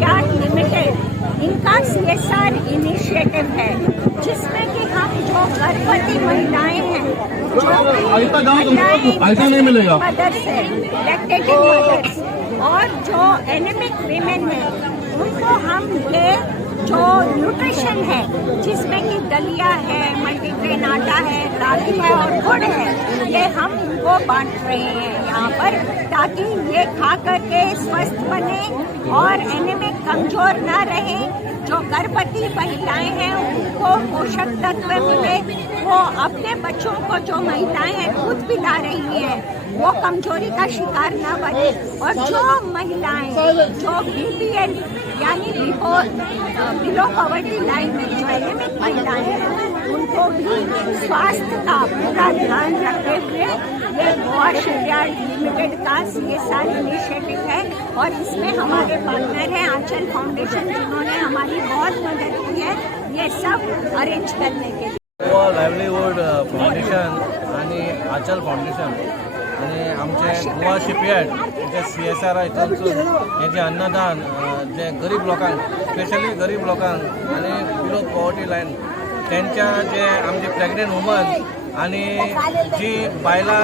Shipyard limited इनका CSR initiative है, जिसमें कि हम जो गर्भवती महिलाएं हैं, ऐसा नहीं मिलेगा मदर्स है, लैक्टेटिंग मदर्स और जो एनीमिक वीमेन है, उनको हम ये जो न्यूट्रिशन है, जिसमें कि दलिया है, मल्टीग्रेन आटा है, रागी है और गुड़ है, ये हम उनको बांट रहे हैं यहाँ पर, ताकि ये खा करके स्वस्थ बने और एनीमिक कमजोर ना रहे। जो गर्भवती महिलाएं हैं उनको पोषक तत्व मिले, वो अपने बच्चों को, जो महिलाएं हैं दूध पिला रही हैं, वो कमजोरी का शिकार ना बने। और जो महिलाएं जो BPL यानी बिलो पॉवर्टी लाइन में जो एनीमिक महिलाएं हैं, उनको भी स्वास्थ्य का पूरा ध्यान रखते हुए ये गोवा शिपयार्ड लिमिटेड का CSR इनिशिएटिव है। और इसमें हमारे पार्टनर हैं आंचल फाउंडेशन, जिन्होंने हमारी बहुत मदद की है ये सब अरेंज करने के लिए। गोवा लायव्हलीहूड फाउंडेशन आणि आंचल फाउंडेशन आणि आमचे गोवा शिपयार्ड जे CSR हितून हे जे अन्नदान जे गरीब लोकांक, स्पेशली गरीब लोकांक आणि बिलो पॉवर्टी लायन त्यांच्या जे आमचे प्रेग्नेंट वुमन आणि जी बायलां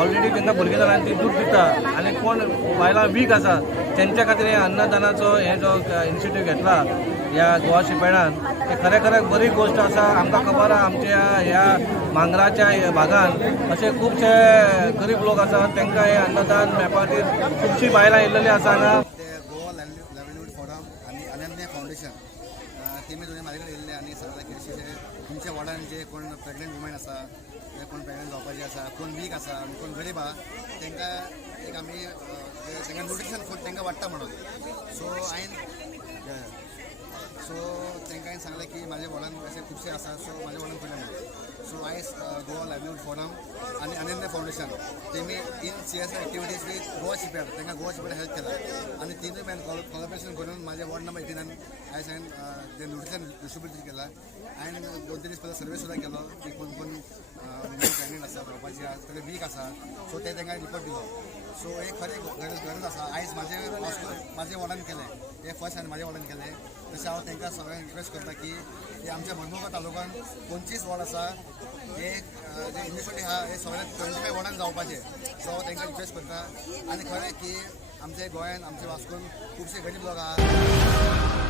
ऑलरेडी तांकां भुरगीं जालां ती दूध दिता आनी कोण बायलां वीक आसा तेंच्या खातीर हे अन्नदानाचो हे जो इनिशिएटीव घेतला ह्या गोवा शिपयार्डान, ते खरें खरें बरी गोश्ट आसा। आमकां खबर आसा आमच्या ह्या मांगराच्या भागांत अशे खुबशे गरीब लोक आसात, तांकां हे अन्नदान मेळपा खातीर खुबशीं बायलां येयल्लीं आसा हांगा। गोवा लायव्हलीहूड फोरम आणि अनन्या फाउंडेशन तेमी दोनी म्हाजे कडेन येयल्ले आनी सांगले की तुमच्या वार्डान जे कोण प्रेग्नेंट वुमन आसा, जे कोण प्रेग्नेंट जावपाची आसा, कोण वीक आसा आनी कोण गरीब आहा, तांकां एक आमी तांकां न्यूट्रिशन फूड तांकां वाडटा म्हणून। सो तांकां हांवें सांगलें की म्हाज्या वार्डान अशे खुबशे आसा, सो म्हाज्या वार्डान पयलें म्हणून। सो आयज गोवा लायव्हलीहूड फोरम आणि अनन्या फाउंडेशन तेमी in CSR activities with Goa shipyard, तांकां गोवा शिपयार्ड हेल्प केला आणि तिनूय मेन कोलॅबोरेशन करून माझ्या वॉर्ड नंबर 18 आयज हांवें ते न्यूट्रिशन डिस्ट्रीब्यूट केला। हांवें 2-3 दीस पयलीं सर्वे सुद्दां केलो की कोण कोण प्रेग्नेंट आसा, जावपाची आसा, सगळे वीक आसा, सो ते तांकां रिपोर्ट दिलो। सो हे खरें गरज आसा। आयज म्हाजे वॉर्डान केलें, हे फर्स्ट हांवें म्हाज्या वॉर्डान केलें। तशें हांव तांकां सगळ्यांक रिक्वेस्ट करता की आमच्या मडगांव तालुक्यान 25 वॉर्ड आसा, हे जे इनिशिएटीव आहा हे सगळ्या 25 वॉर्डान जावपाचे। सो हांव तांकां रिक्वेस्ट करता। आनी खरें की आमच्या गोंयान, आमच्या वास्कोन खुबशे गरीब लोक आहा।